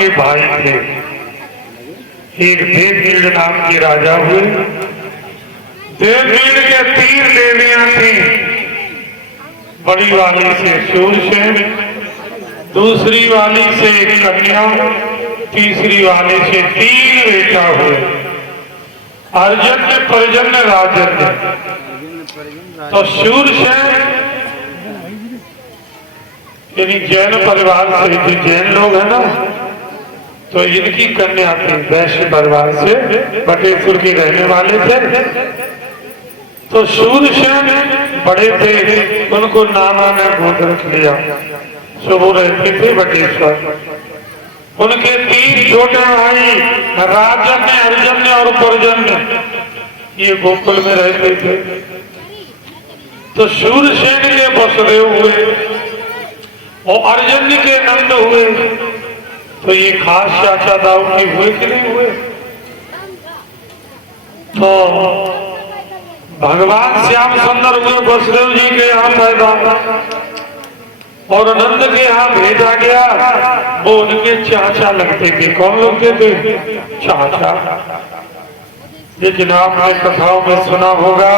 के भाई थे। एक देववीर नाम के राजा हुए। देववीर के 3 देवियां थी। बड़ी वाली से शूरसेन, दूसरी वाली से कन्या, तीसरी वाली से 3 बेटा हुए। अर्जन्य, पर्जन्य, राजन्य। तो शूरसेन यानी जैन परिवार से, जो जैन लोग हैं ना, तो इनकी कन्या थी। वैश्य परिवार से बटेश्वर के रहने वाले थे। तो शूरसेन बड़े थे, उनको नाना ने गोद रख लिया। सो वो रहते थे बटेश्वर। उनके 3 छोटे भाई राजन्य, अर्जन्य और पर्जन्य, ये गोकुल में रहते थे। तो शूरसेन के वसुदेव हुए और अर्जन्य के नंद हुए। तो ये खास चाचा दाऊ के हुए कि नहीं हुए? तो भगवान श्याम सुंदर हुए वसुदेव जी के यहाँ पैदा और नंद के यहाँ भेजा गया। वो उनके चाचा लगते थे। कौन लगते थे? चाचा। लेकिन आपने कथाओं में सुना होगा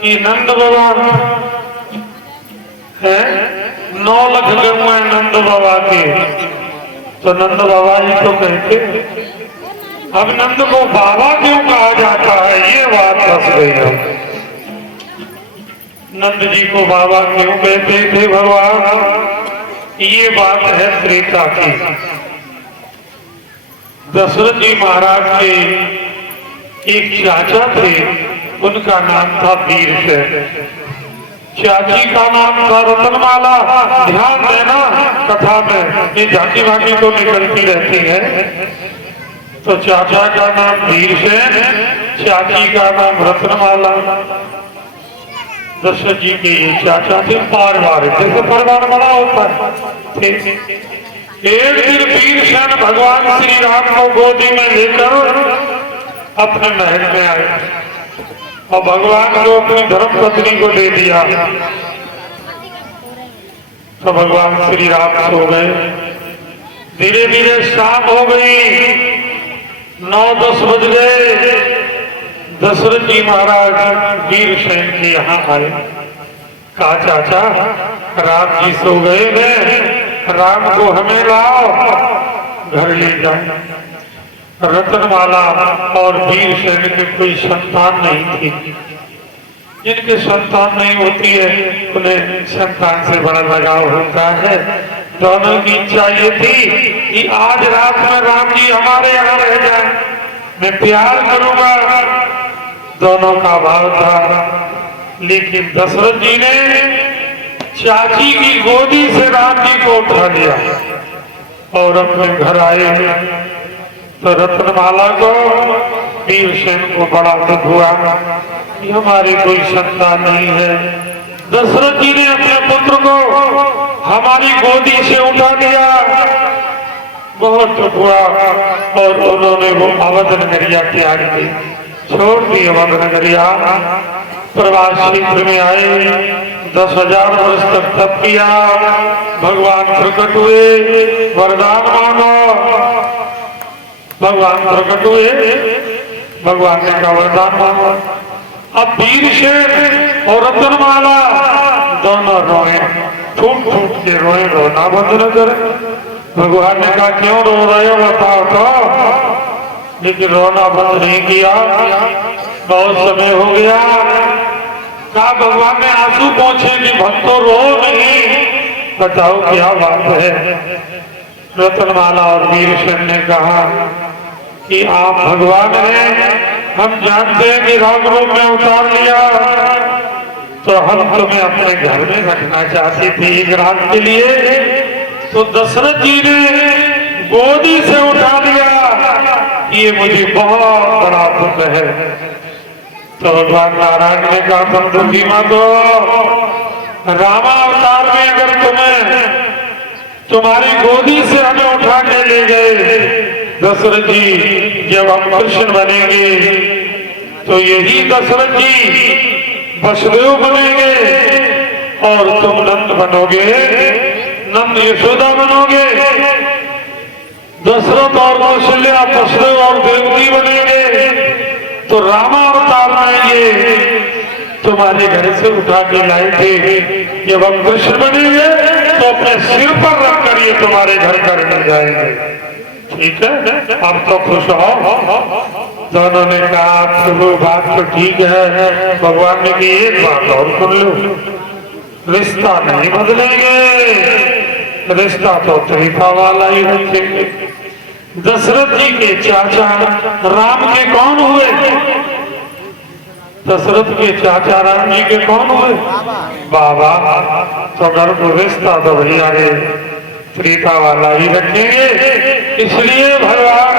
कि नंद बाबा है 9 लाख गरुए नंद बाबा के। तो नंद बाबा जी तो कहते, अब नंद को बाबा क्यों कहा जाता है, ये बात फंस गई है। नंद जी को बाबा क्यों कहते थे भगवान, ये बात है त्रेता की। दशरथ जी महाराज के एक चाचा थे, उनका नाम था वीरसेन। चाची का नाम था रतनमाला। ध्यान देना कथा में, ये झांकी भांकी तो निकलती रहती है। तो चाचा का नाम वीरसेन, चाची का नाम रतनमाला। दशरथ जी के ये चाचा थे। परिवार जैसे परिवार बड़ा होता है। एक दिन वीरसेन भगवान श्री राम को गोदी में लेकर अपने महल में आए और भगवान को अपनी धर्म पत्नी को दे दिया। तो भगवान श्री राम सो गए। धीरे धीरे शाम हो गई, 9-10 बज गए। दशरथ जी महाराज वीरसेन के यहाँ आए। कहा चाचा राम जी सो गए हैं, राम को हमें लाओ, घर ले जाए। रतनमाला और वीरसेन के कोई संतान नहीं थी। जिनके संतान नहीं होती है उन्हें संतान से बड़ा लगाव होता है। दोनों की इच्छा ये थी कि आज रात में राम जी हमारे यहाँ रह जाए, मैं प्यार करूंगा। दोनों का भाव था। लेकिन दशरथ जी ने चाची की गोदी से राम जी को उठा लिया और अपने घर आए। तो रत्नमाला को, वीरसेन को बड़ा दुख हुआ कि हमारी कोई संतान नहीं है। दशरथ जी ने अपने पुत्र को हमारी गोदी से उठा लिया। बहुत दुख हुआ और उन्होंने वो अवध नगरिया त्याग दी, छोड़ दी अवध नगरिया। प्रवास क्षेत्र में आए, 10,000 वर्ष तक तप किया। भगवान प्रकट हुए, वरदान मांगो। भगवान प्रकट हुए, भगवान ने कहा वरदान मांगो। अब वीरसेन और रतनमाला दोनों रोए, फूट फूट के रोए, रोना बंद न करे। भगवान ने कहा क्यों रो रहे हो बताओ तो। लेकिन रोना बंद नहीं किया। बहुत समय हो गया। कहा भगवान ने आंसू पहुंचे कि भक्तों रो नहीं, बताओ क्या बात है। रतनमाला और वीरसेन ने कहा कि आप भगवान हैं, हम जानते हैं कि राम रूप में उतार लिया, तो हम तुम्हें अपने घर में रखना चाहते थे एक रात के लिए। तो दशरथ जी ने गोदी से उठा लिया, ये मुझे बहुत बड़ा दुख है। तो भगवान नारायण ने कहा तुम दुखी मत हो। रामावतार में अगर तुम्हारी गोदी से हमें उठा के ले गए दशरथ जी, जब हम कृष्ण बनेंगे तो यही दशरथ जी वसुदेव बनेंगे और तुम नंद बनोगे, नंद यशोदा बनोगे। दशरथ और कौशल्या दशरथ और देवकी बनेंगे तो रामावतार में ये तुम्हारे घर से उठा के लाए थे, ये अब कृष्ण बनेंगे तो अपने सिर पर रखकर ये तुम्हारे घर करने जाएंगे। ठीक है, अब तो खुश हो। दोनों ने कहा प्रभु बात तो ठीक है, भगवान ने की एक बात और सुन लो, रिश्ता नहीं बदलेंगे, रिश्ता तो त्रिता वाला ही रखेंगे। दशरथ जी के चाचा राम के कौन हुए? दशरथ के चाचा राम जी के कौन हुए? बाबा। तो अगर को रिश्ता तो भैया त्रिता वाला ही रखेंगे। इसलिए भगवान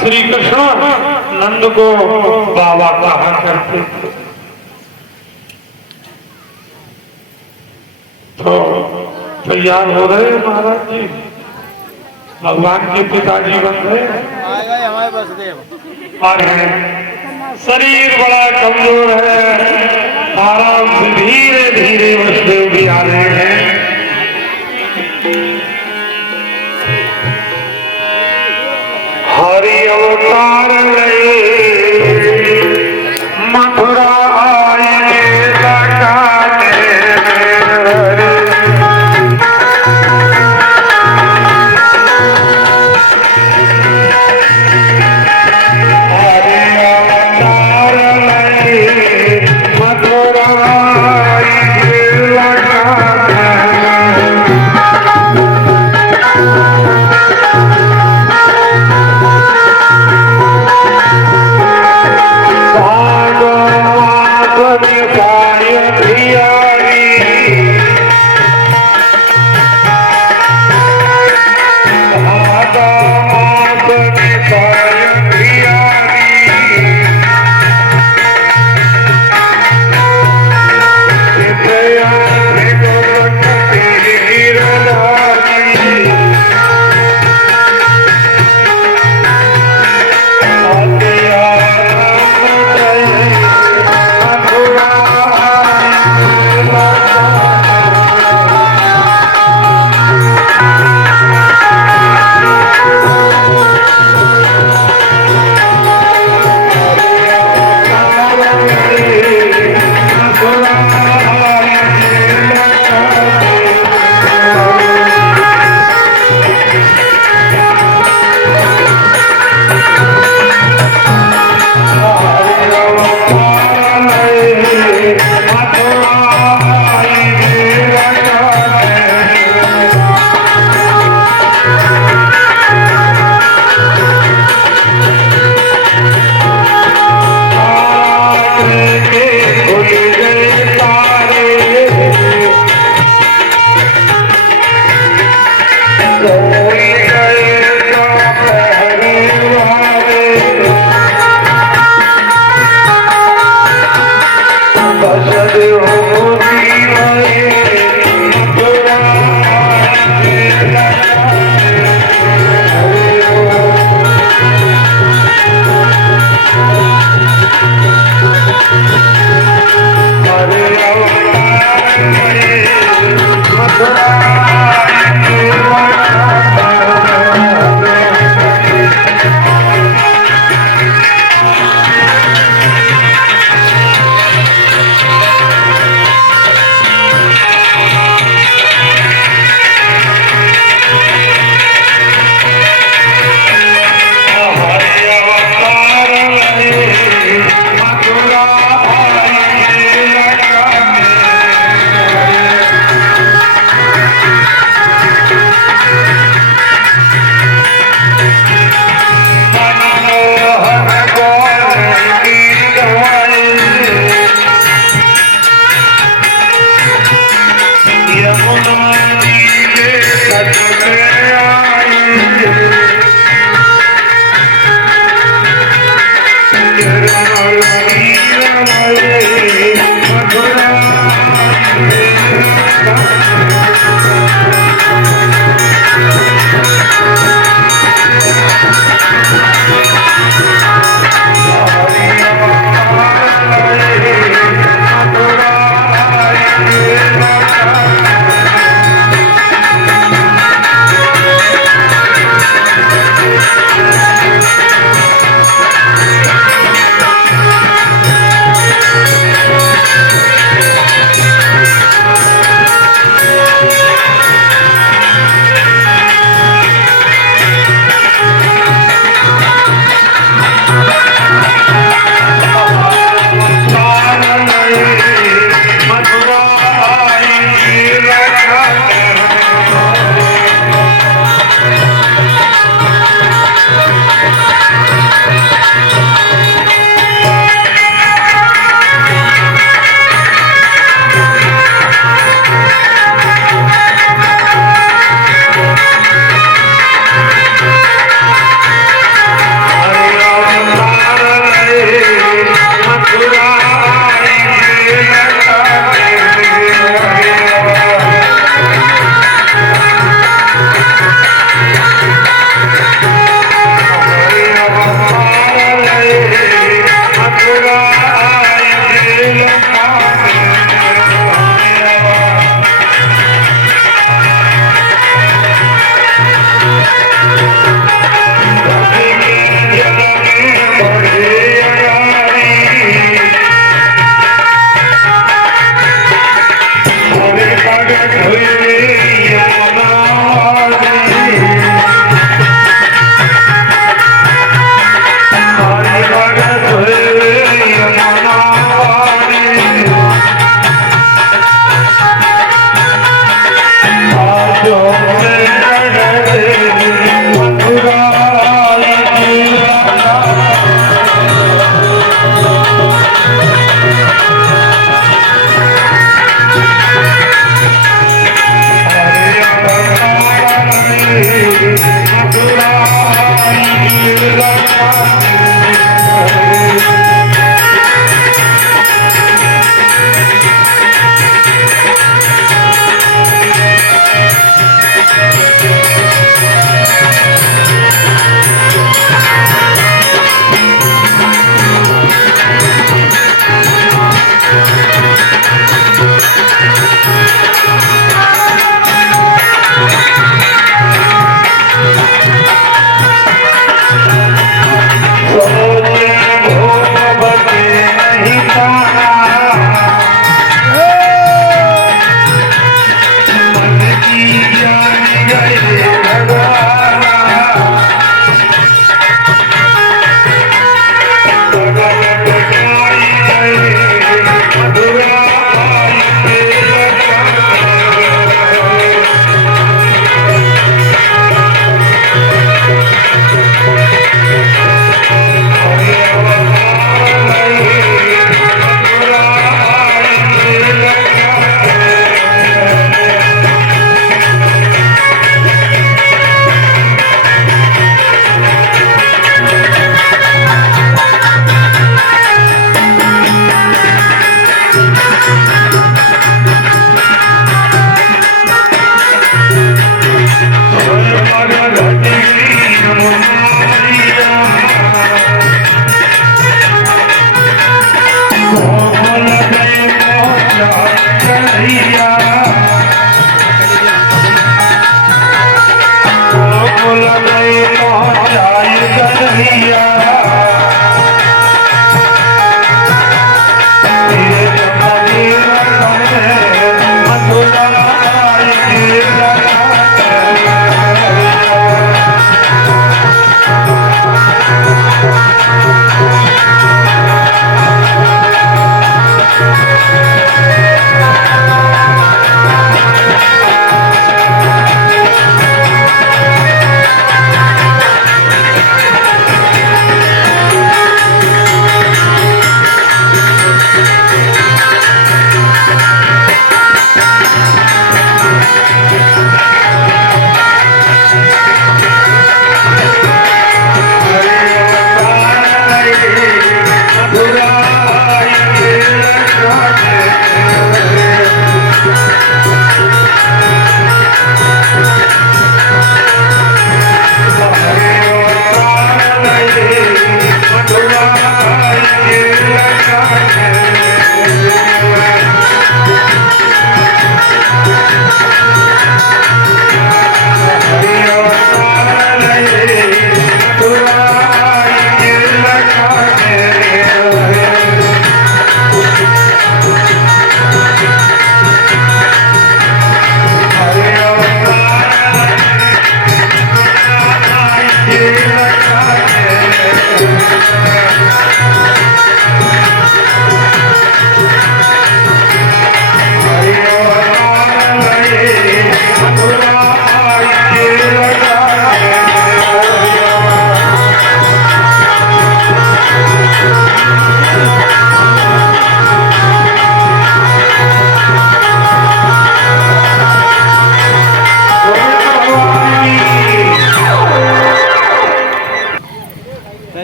श्री कृष्ण नंद को बाबा कहा करते थे। तो तैयार हो रहे महाराज जी, भगवान के पिताजी बन गए। और शरीर बड़ा कमजोर है, आराम से धीरे धीरे उससे भी आ रहे हैं। हरि अवतार मथुरा आए लगाने मथुरा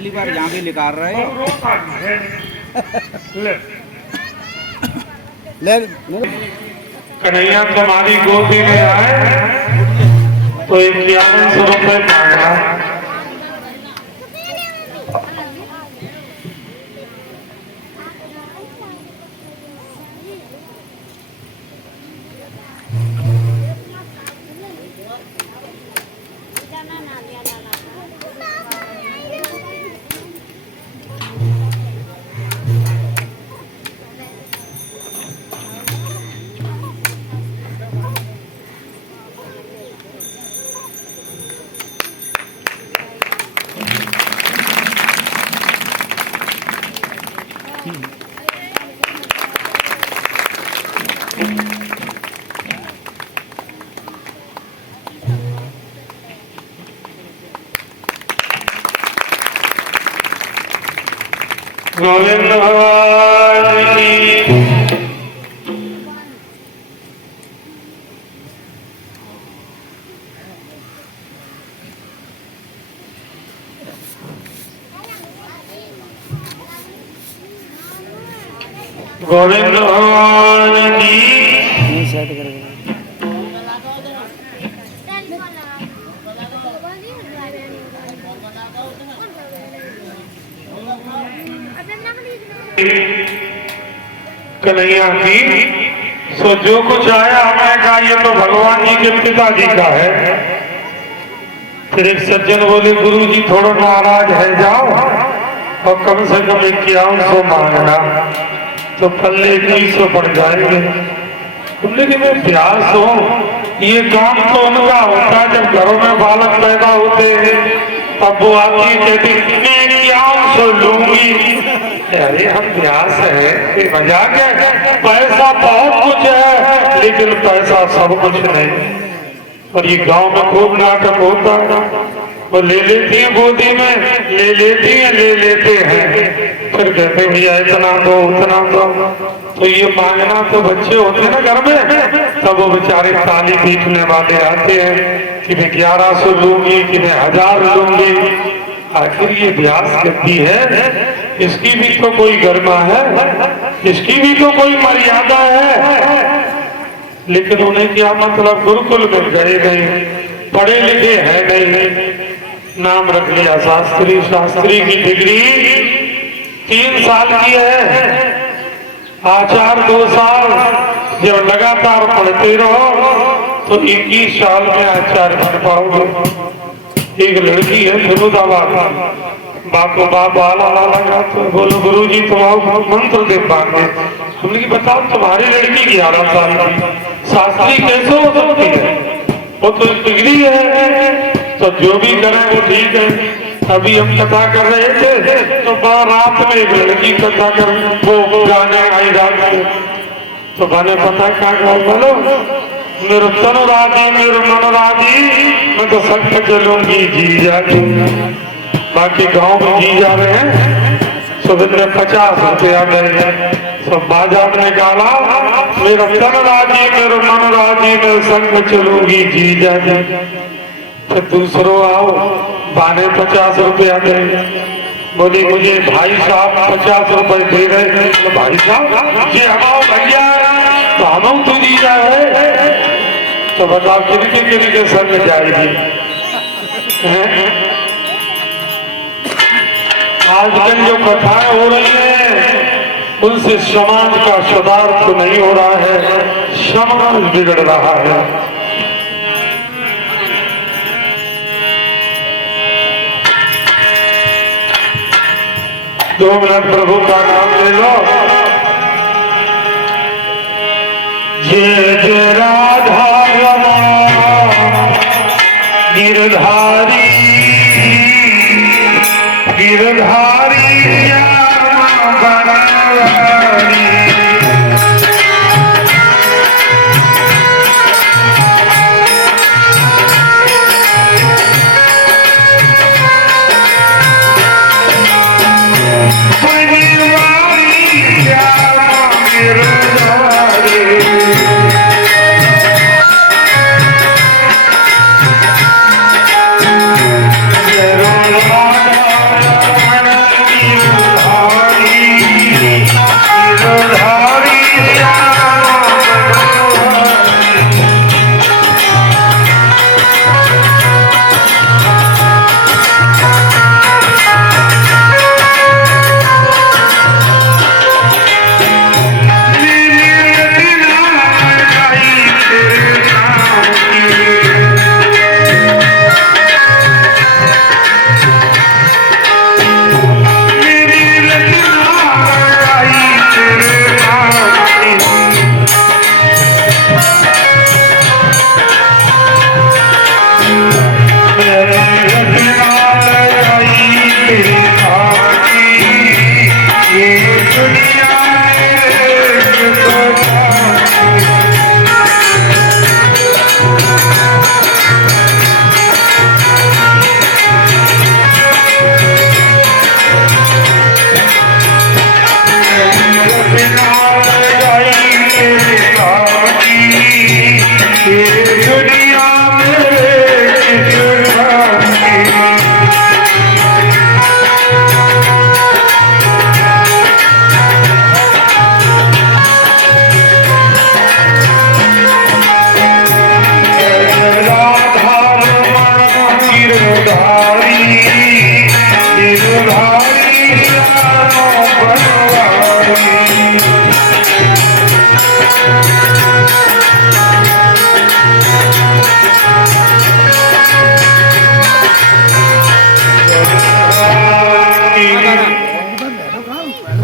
पहली बार यहाँ भी निकाल रहे हो। ले ले कन्हैया तुम्हारी गोदी में आए तो 5100 रुपये मांगा। गोविंद भगवान की गोविंद भगवान की सेट कर कन्हैया की सो जो कुछ आया हमें कहा ये तो भगवान जी के पिताजी का है। फिर एक सज्जन बोले गुरु जी थोड़ा नाराज है जाओ और कम से कम 5100 मांगना तो पल्ले 200 पड़ जाएंगे। लेकिन मैं प्यास हो ये काम तो उनका होता है जब घरों में बालक पैदा होते हैं तब वो आती कहती मैं 5100 लूंगी। अरे हम प्यास है ये मजाक है। पैसा बहुत कुछ है लेकिन पैसा सब कुछ नहीं। और ये गांव में खूब नाटक होता है वो ले लेती है गोदी में ले लेते हैं फिर कहते भैया इतना दो उतना दो। तो ये मांगना तो बच्चे होते हैं ना घर में तब वो बेचारे ताली पीटने वाले आते हैं कि मैं 1100 लूंगी कि मैं 1000 लूंगी। आखिर ये ब्यास गति है इसकी भी तो कोई गरिमा है इसकी भी तो कोई मर्यादा है। लेकिन उन्हें क्या मतलब गुरुकुल में गए नहीं पढ़े लिखे हैं नहीं नाम रख लिया शास्त्री। शास्त्री की डिग्री 3 साल की है आचार 2 साल। जब लगातार पढ़ते रहो तो 21 साल में आचार्य बन पाओगे। एक लड़की है फिरोजाबाद बाप को बाप आला लगा तो बोलो गुरु जी तुम्हारा मंत्र दे पाएंगे। हमने की बताओ तुम्हारी लड़की 11 साल की शास्त्री कैसे हो सकती है वो तो डिग्री है। तो जो भी करें वो ठीक है। अभी हम कथा कर रहे थे तो रात में एक लड़की कथा कर वो गाने आई रात में तो मैंने पता क्या बोलो मेरे तन राजी मेरे मन राजी मैं तो सख्त चलूंगी जी जाती। बाकी गांव में जी जा रहे हैं सुबह 50 रुपया गए सब बाजार में निकाला मेरा तन राजी मेरे मन राजी मैं संग चलूंगी जी जाती। फिर दूसरों आओ बाने 50 रुपया दे बोली मुझे भाई साहब 50 रुपए दे रहे तो भाई साहब जी हमाओ भैया तो हम तो जी जाए तो बताओ किनके संग जाएगी। आजकल जो कथाएं हो रही हैं उनसे समाज का सुधार तो नहीं हो रहा है समाज बिगड़ रहा है। दो मिनट प्रभु का नाम ले लो। जय जय राधा गिरधारी गिरधारी श्याम बनवारी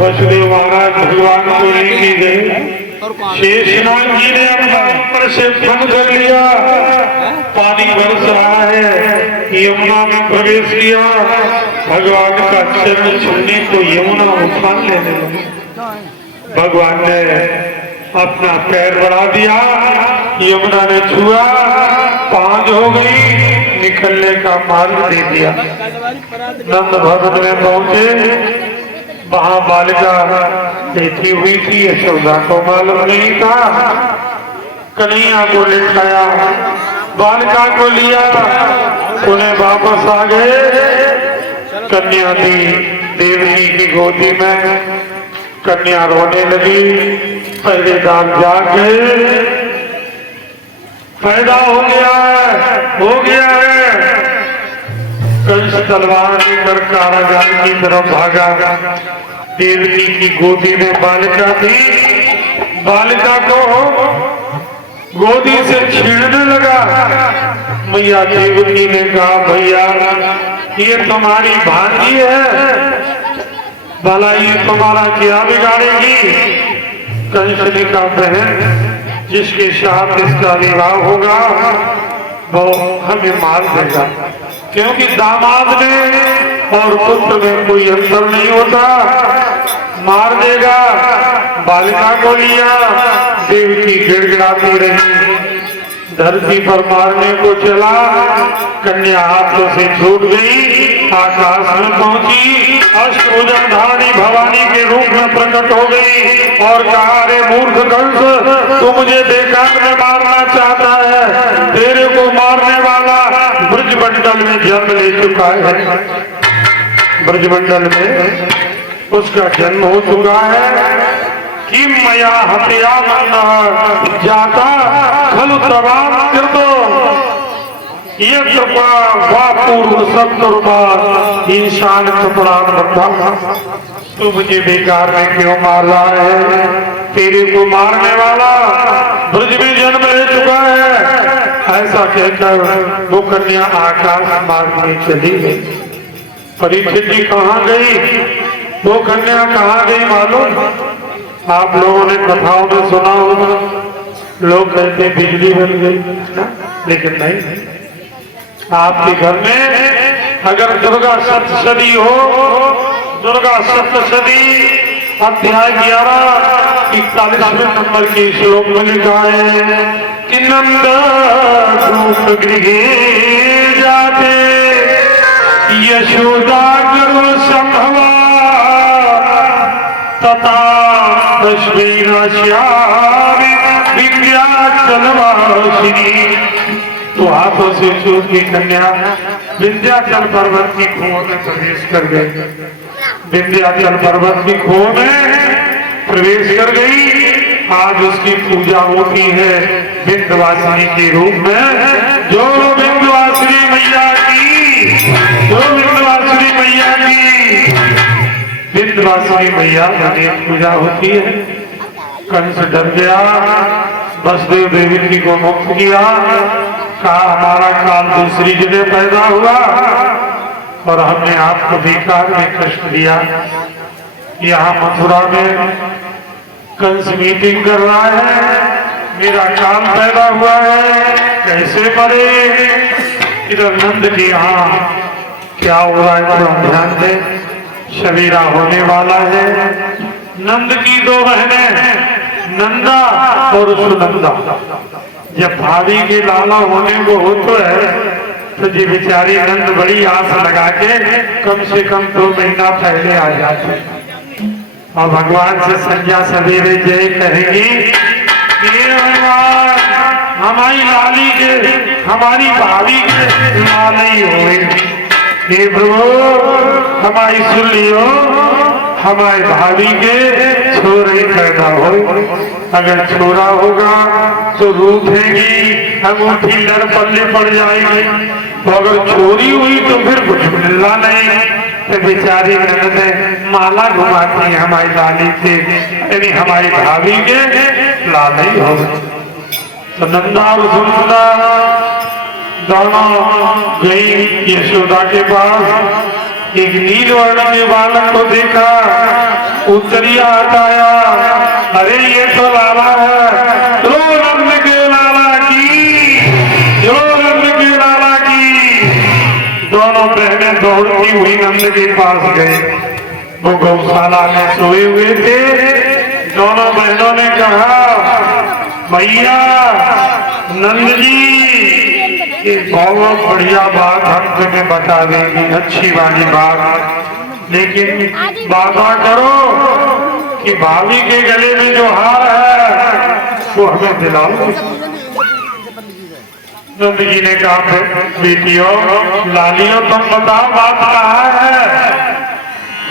वसुदेव महाराज भगवान को लेके गए। शेषनाग जी ने अपना ऊपर से फन कर लिया, पानी बरस रहा है, यमुना में प्रवेश किया। भगवान का चरण छूने को यमुना उफान लेने लगी। भगवान ने अपना पैर बढ़ा दिया, यमुना ने छुआ, पांच हो गई, निकलने का मार्ग दे दिया। नंद भवन में पहुंचे, वहां बालिका बैठी हुई थी, यशोदा को मालूम नहीं था। कन्हैया को लिखाया, बालिका को लिया, उन्हें वापस आ गए। कन्या थी देवकी की गोदी में, कन्या रोने लगी। पहरेदार जाग गए, पैदा हो गया है। कंस तलवार लेकर कारागार की तरफ भागा। देवकी की गोदी में बालिका थी, बालिका को गोदी से छीनने लगा। मैया देवकी ने कहा, भैया ये तुम्हारी भांजी है, भला ये तुम्हारा क्या बिगाड़ेगी? कंस ने कहा, बहन जिसके साथ इसका विवाह होगा वो हमें मार देगा, क्योंकि दामाद में और पुत्र में कोई अंतर नहीं होता, मार देगा। बालिका को लिया, देवकी गिड़गिड़ाती रही, धरती पर मारने को चला। कन्या हाथों से छूट गई, आकाश में पहुंची, अष्टभुजाधारिणी भवानी के रूप में प्रकट हो गई और कहा, अरे मूर्ख कंस, तू मुझे बेकार में मारना चाहता है, तेरे को मारने वाला ब्रजमंडल में जन्म ले चुका है, ब्रजमंडल में उसका जन्म हो चुका है। कि मया हत्या मन जाता खलु तवाम कृतो ये पूर्व सत्तर इंसान कपड़ान बता। तू मुझे बेकार में क्यों मार रहा है? तेरे को मारने वाला ब्रज में जन्म ले चुका है। ऐसा कहकर वो कन्या आकाश मार्ग में चली गई। परीक्षित जी कहाँ गई? वो कन्या कहाँ गई मालूम? आप लोगों ने कथाओं में सुना होगा, लोग कहते बिजली बन गई ना, लेकिन नहीं। आपके घर में अगर दुर्गा सप्तशती हो, दुर्गा सप्तशती अध्याय 11 41वें नंबर के श्लोक में लिखा है कि नंद रूप गृह जाते यशोदा गर्भ संभवा तथा विंध्याचलवासिनी। तो हाथों से छूट की कन्या विंध्याचल पर्वत की खोह में प्रवेश कर गई। विंध्याचल पर्वत की खोह में प्रवेश कर गई। आज उसकी पूजा होती है विंध्यवासिनी के रूप में। जो विंध्यवासिनी मैया की, जो विंध्यवासिनी मैया की, विंध्यवासिनी मैया की पूजा होती है। कंस डर गया, वसुदेव देवकी को मुक्त किया, कहा हमारा काल दूसरी जगह पैदा हुआ और हमने आपको बेकार में कष्ट दिया। यहाँ मथुरा में कंस मीटिंग कर रहा है, मेरा काल पैदा हुआ है, कैसे मरे? इधर नंद के यहाँ क्या हो रहा है थोड़ा ध्यान दें। सवेरा होने वाला है। नंद की दो बहनें नंदा और सुनंदा जब भाभी के लाला होने को हो तो है, तो जी बेचारी नंद बड़ी आस लगा के कम से कम 2 महीना पहले आ जाती और भगवान से संध्या सवेरे जय कहेगी, भगवान हमारी लाली के, हमारी भाभी के लाल ही होगी। हे प्रभु हमारी सुन लियो, हमारे भाभी के छोरे पैदा हो। अगर छोरा होगा तो रूठेगी, अंगूठी लड़ पल्ले पड़ जाएगी। तो अगर छोरी हुई तो फिर कुछ मिलना नहीं। तो बेचारी ननद माला घुमाती है हमारी लाली से, यानी हमारी भाभी के लाल ही होगा। तो नंदा और सुनंदा दोनों गई यशोदा के पास। एक नील वर्ण के बालक को देखा, उत्तरिया हटाया, अरे ये तो लाला है, लो नंद के लाला की, लो नंद के लाला की। दोनों बहनें दौड़ती हुई नंद के पास गए। वो गौशाला में सोए हुए थे। दोनों बहनों ने कहा, भैया नंद जी, एक बहुत बढ़िया बात हम तुम्हें बता देंगे, अच्छी वाली बात, लेकिन वादा करो कि भाभी के गले में जो हार है वो हमें दिलाओ। नंद जी ने कहा, बेटियों लालियों तुम बताओ बात कहाँ है,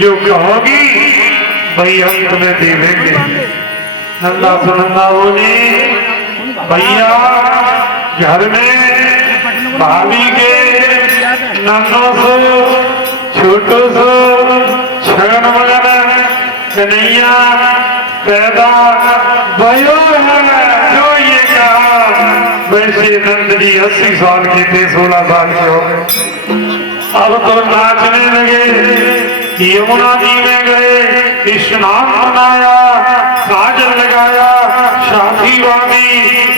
जो कहोगी भाई हम तुम्हें दे देंगे। नंदा सुनंदा बोली, भैया घर में भाभी के नन्नों सो छोटो सो छगन मगन कन्हैया पैदा भयो है। जो ये कहा, वैसे नंद जी 80 साल के थे, 16 साल के हो गए। अब तो नाचने लगे, यमुना जी में गए, स्नान मनाया, काजल लगाया, शादी बांधी,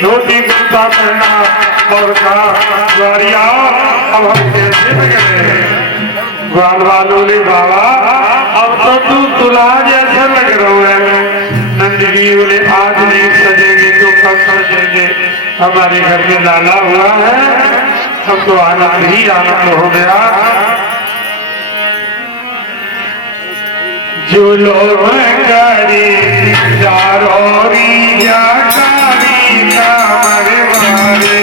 धोती कुर्ता पहना और कहा, ग्वारिया अब हम कैसे गए। ग्वाल वालों ने बाबा अब तो तू दुल्हा जैसा लग रहा है। नंद जी बोले, आज नहीं सजेंगे तो कब सजेंगे, हमारे घर में लाला हुआ है, हमको आनंद ही आनंद हो गया। जो लोग करे चारोरी जाकारी कामरे वाले,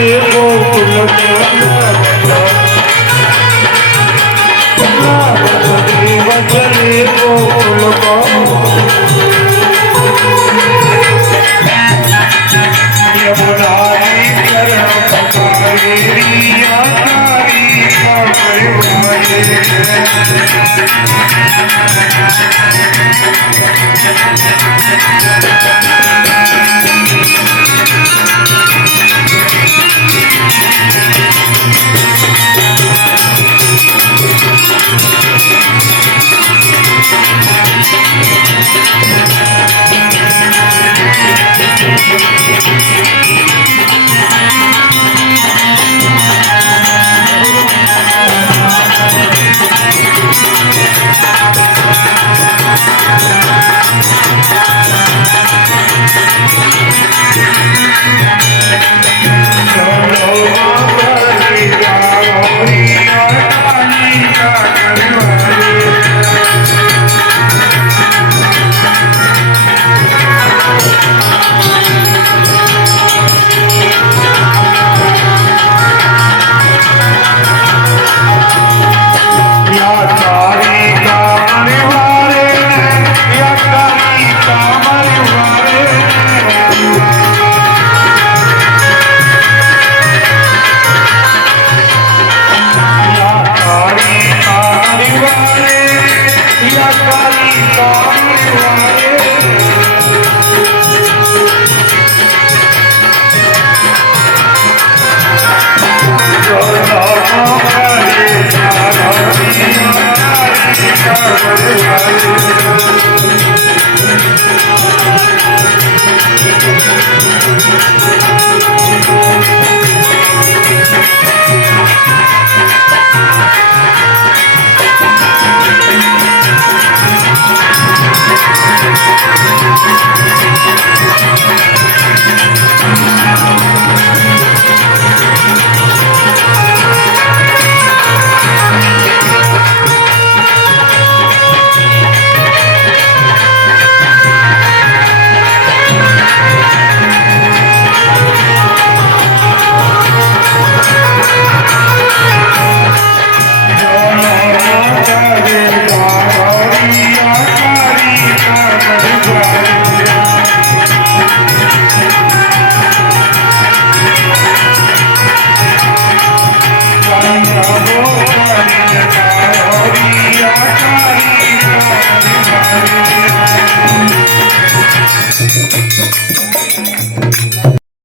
चले गोकुल नारददेव चले गोकुल यमुनारी चरण पखारे रिया तारी